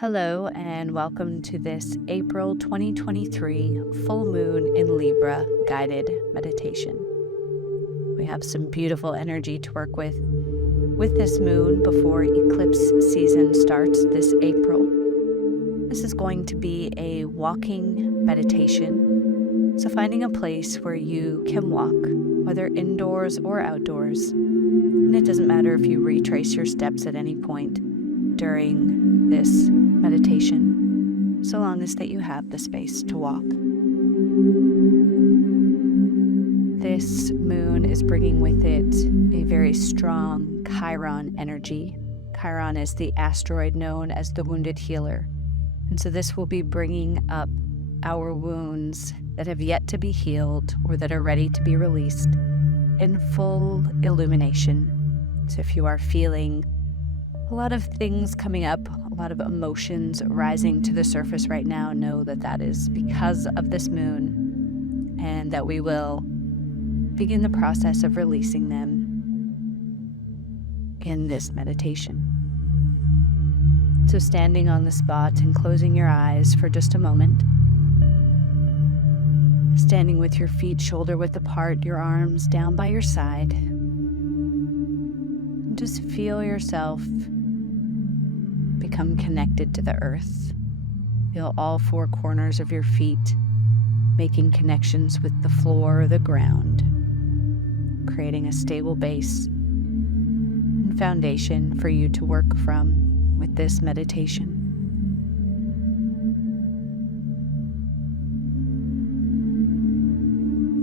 Hello, and welcome to this April 2023 full moon in Libra guided meditation. We have some beautiful energy to work with this moon before eclipse season starts this April. This is going to be a walking meditation, so finding a place where you can walk, whether indoors or outdoors. And it doesn't matter if you retrace your steps at any point during this meditation, so long as that you have the space to walk. This moon is bringing with it a very strong Chiron energy. Chiron is the asteroid known as the wounded healer. And so this will be bringing up our wounds that have yet to be healed or that are ready to be released in full illumination. So if you are feeling a lot of things coming up, a lot of emotions rising to the surface right now, know that that is because of this moon, and that we will begin the process of releasing them in this meditation. So standing on the spot and closing your eyes for just a moment, standing with your feet shoulder width apart, your arms down by your side, and just feel yourself become connected to the earth. Feel all four corners of your feet making connections with the floor or the ground, creating a stable base and foundation for you to work from with this meditation.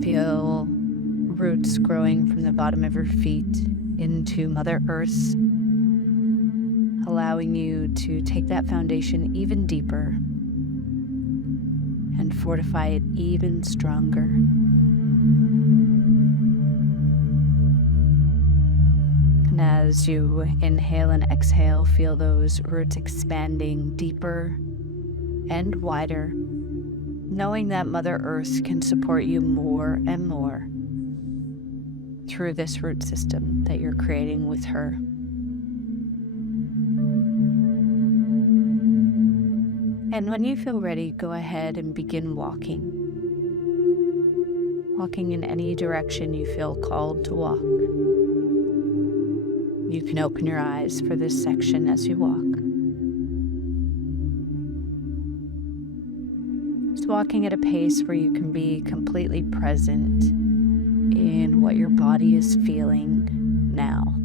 Feel roots growing from the bottom of your feet into Mother Earth, allowing you to take that foundation even deeper and fortify it even stronger. And as you inhale and exhale, feel those roots expanding deeper and wider, knowing that Mother Earth can support you more and more through this root system that you're creating with her. And when you feel ready, go ahead and begin walking. Walking in any direction you feel called to walk. You can open your eyes for this section as you walk. Just walking at a pace where you can be completely present in what your body is feeling now.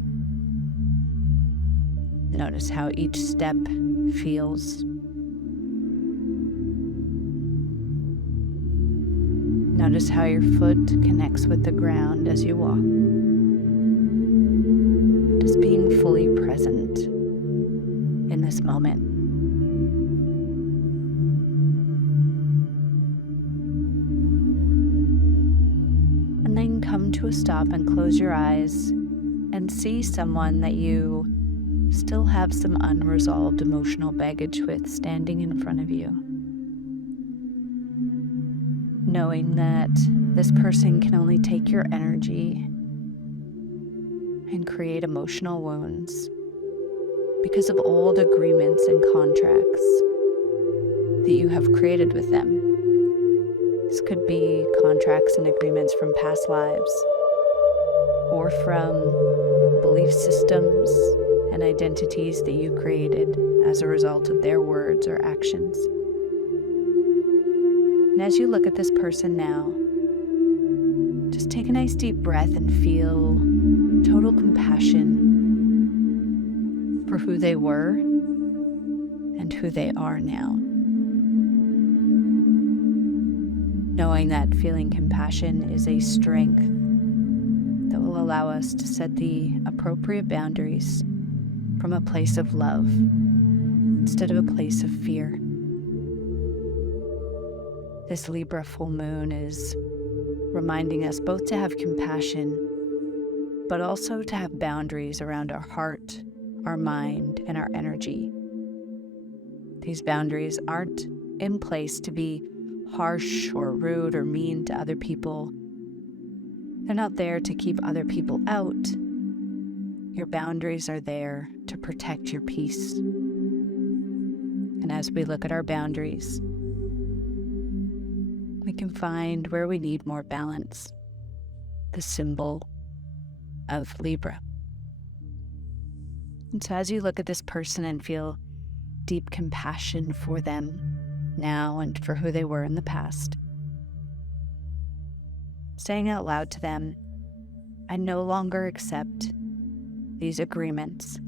Notice how each step feels. Notice how your foot connects with the ground as you walk. Just being fully present in this moment. And then come to a stop and close your eyes and see someone that you still have some unresolved emotional baggage with standing in front of you. Knowing that this person can only take your energy and create emotional wounds because of old agreements and contracts that you have created with them. This could be contracts and agreements from past lives or from belief systems and identities that you created as a result of their words or actions. And as you look at this person now, just take a nice deep breath and feel total compassion for who they were and who they are now. Knowing that feeling compassion is a strength that will allow us to set the appropriate boundaries from a place of love instead of a place of fear. This Libra full moon is reminding us both to have compassion, but also to have boundaries around our heart, our mind, and our energy. These boundaries aren't in place to be harsh or rude or mean to other people. They're not there to keep other people out. Your boundaries are there to protect your peace. And as we look at our boundaries, we can find where we need more balance, the symbol of Libra. And so as you look at this person and feel deep compassion for them now and for who they were in the past, saying out loud to them, I no longer accept these agreements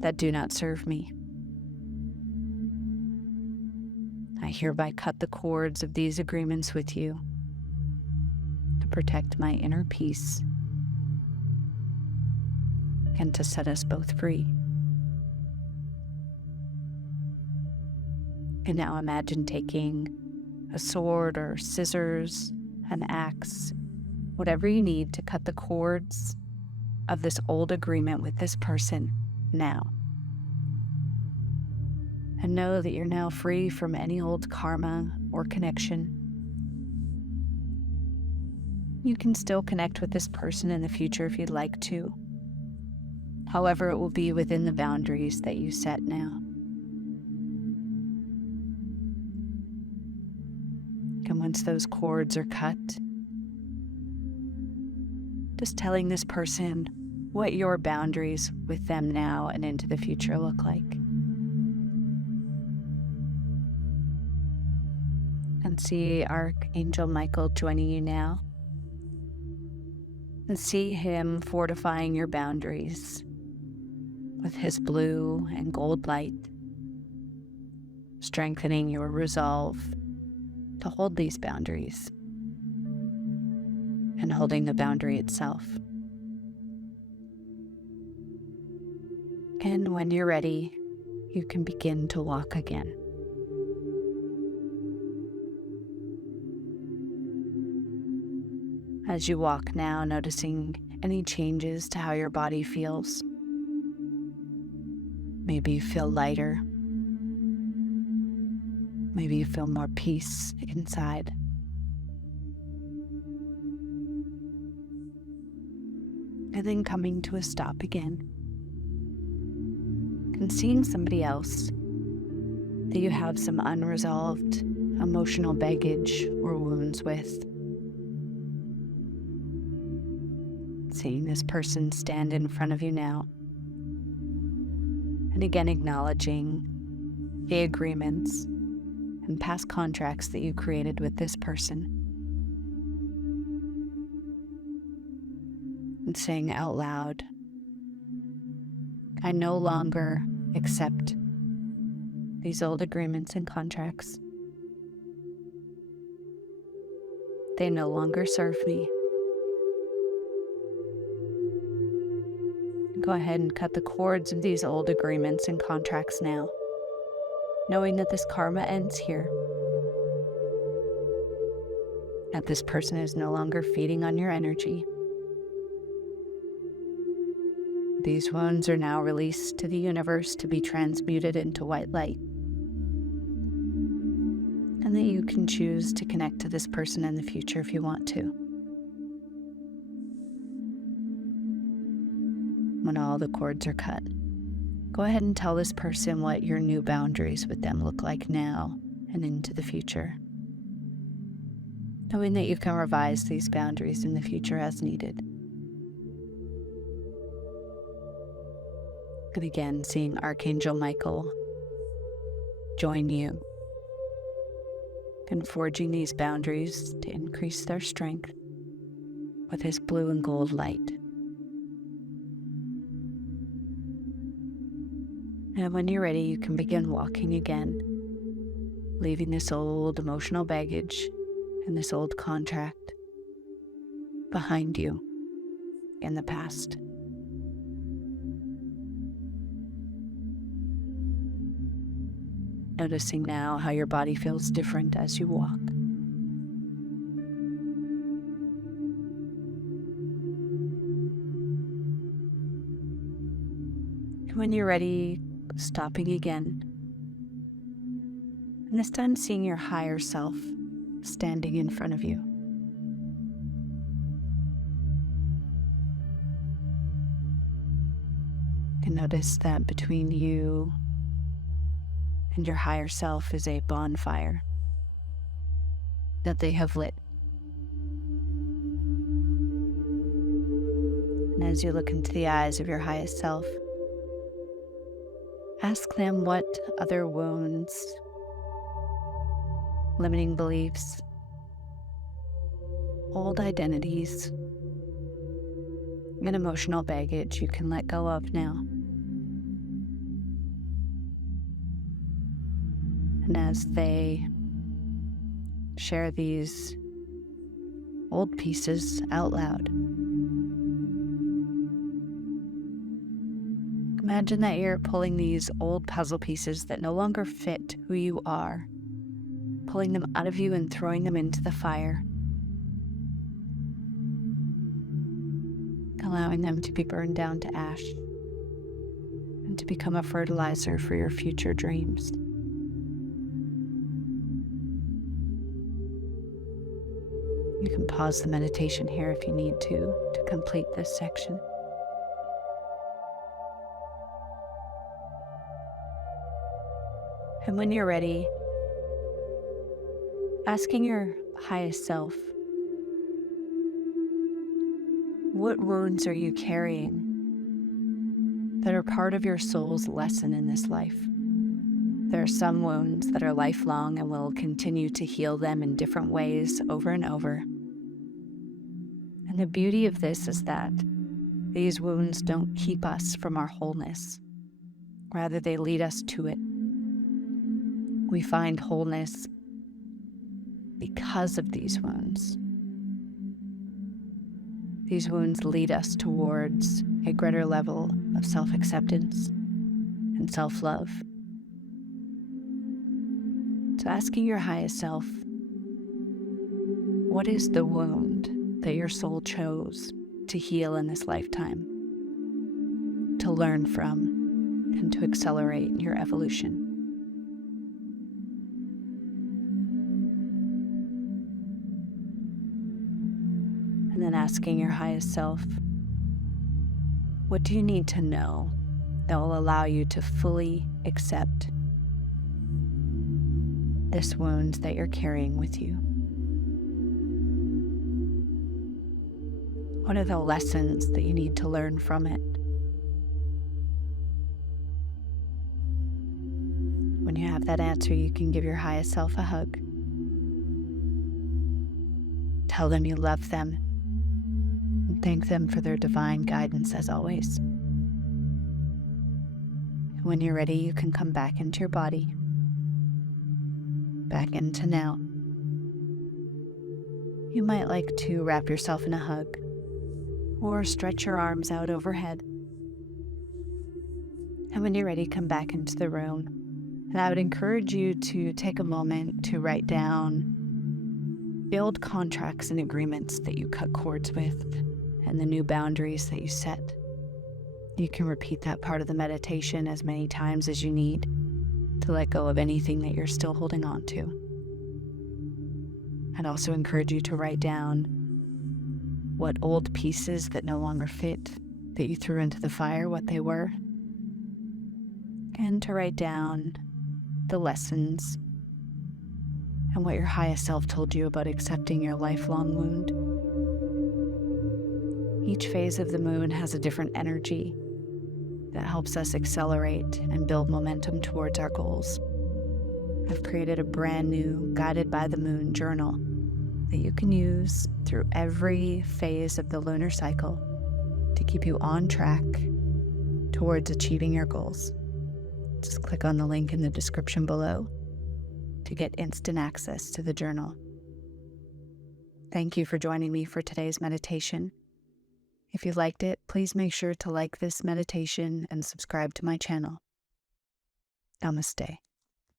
that do not serve me. I hereby cut the cords of these agreements with you to protect my inner peace and to set us both free. And now imagine taking a sword or scissors, an axe, whatever you need to cut the cords of this old agreement with this person now. And know that you're now free from any old karma or connection. You can still connect with this person in the future if you'd like to. However, it will be within the boundaries that you set now. And once those cords are cut, just telling this person what your boundaries with them now and into the future look like. And see Archangel Michael joining you now. And see him fortifying your boundaries with his blue and gold light, strengthening your resolve to hold these boundaries and holding the boundary itself. And when you're ready, you can begin to walk again. As you walk now, noticing any changes to how your body feels. Maybe you feel lighter. Maybe you feel more peace inside. And then coming to a stop again. And seeing somebody else that you have some unresolved emotional baggage or wounds with. Seeing this person stand in front of you now. And again acknowledging the agreements and past contracts that you created with this person. And saying out loud, I no longer accept these old agreements and contracts. They no longer serve me. Go ahead and cut the cords of these old agreements and contracts now, knowing that this karma ends here, that this person is no longer feeding on your energy. These wounds are now released to the universe to be transmuted into white light, and that you can choose to connect to this person in the future if you want to. When all the cords are cut, go ahead and tell this person what your new boundaries with them look like now and into the future, knowing that you can revise these boundaries in the future as needed. And again, seeing Archangel Michael join you and forging these boundaries to increase their strength with his blue and gold light. And when you're ready, you can begin walking again, leaving this old emotional baggage and this old contract behind you in the past. Noticing now how your body feels different as you walk. And when you're ready, stopping again. And this time seeing your higher self standing in front of you. And notice that between you and your higher self is a bonfire that they have lit. And as you look into the eyes of your highest self, ask them what other wounds, limiting beliefs, old identities, and emotional baggage you can let go of now. And as they share these old pieces out loud, imagine that you're pulling these old puzzle pieces that no longer fit who you are, pulling them out of you and throwing them into the fire, allowing them to be burned down to ash and to become a fertilizer for your future dreams. You can pause the meditation here if you need to complete this section. And when you're ready, asking your highest self, what wounds are you carrying that are part of your soul's lesson in this life? There are some wounds that are lifelong and will continue to heal them in different ways over and over. And the beauty of this is that these wounds don't keep us from our wholeness. Rather, they lead us to it. We find wholeness because of these wounds. These wounds lead us towards a greater level of self-acceptance and self-love. So asking your highest self, what is the wound that your soul chose to heal in this lifetime, to learn from, and to accelerate your evolution? And then asking your highest self, what do you need to know that will allow you to fully accept this wound that you're carrying with you? What are the lessons that you need to learn from it? When you have that answer, you can give your highest self a hug. Tell them you love them and thank them for their divine guidance as always. And when you're ready, you can come back into your body, back into now. You might like to wrap yourself in a hug or stretch your arms out overhead. And when you're ready, come back into the room. And I would encourage you to take a moment to write down the old contracts and agreements that you cut cords with and the new boundaries that you set. You can repeat that part of the meditation as many times as you need to let go of anything that you're still holding on to. I'd also encourage you to write down what old pieces that no longer fit that you threw into the fire, what they were, and to write down the lessons and what your highest self told you about accepting your lifelong wound. Each phase of the moon has a different energy that helps us accelerate and build momentum towards our goals. I've created a brand new Guided by the Moon journal that you can use through every phase of the lunar cycle to keep you on track towards achieving your goals. Just click on the link in the description below to get instant access to the journal. Thank you for joining me for today's meditation. If you liked it, please make sure to like this meditation and subscribe to my channel. Namaste.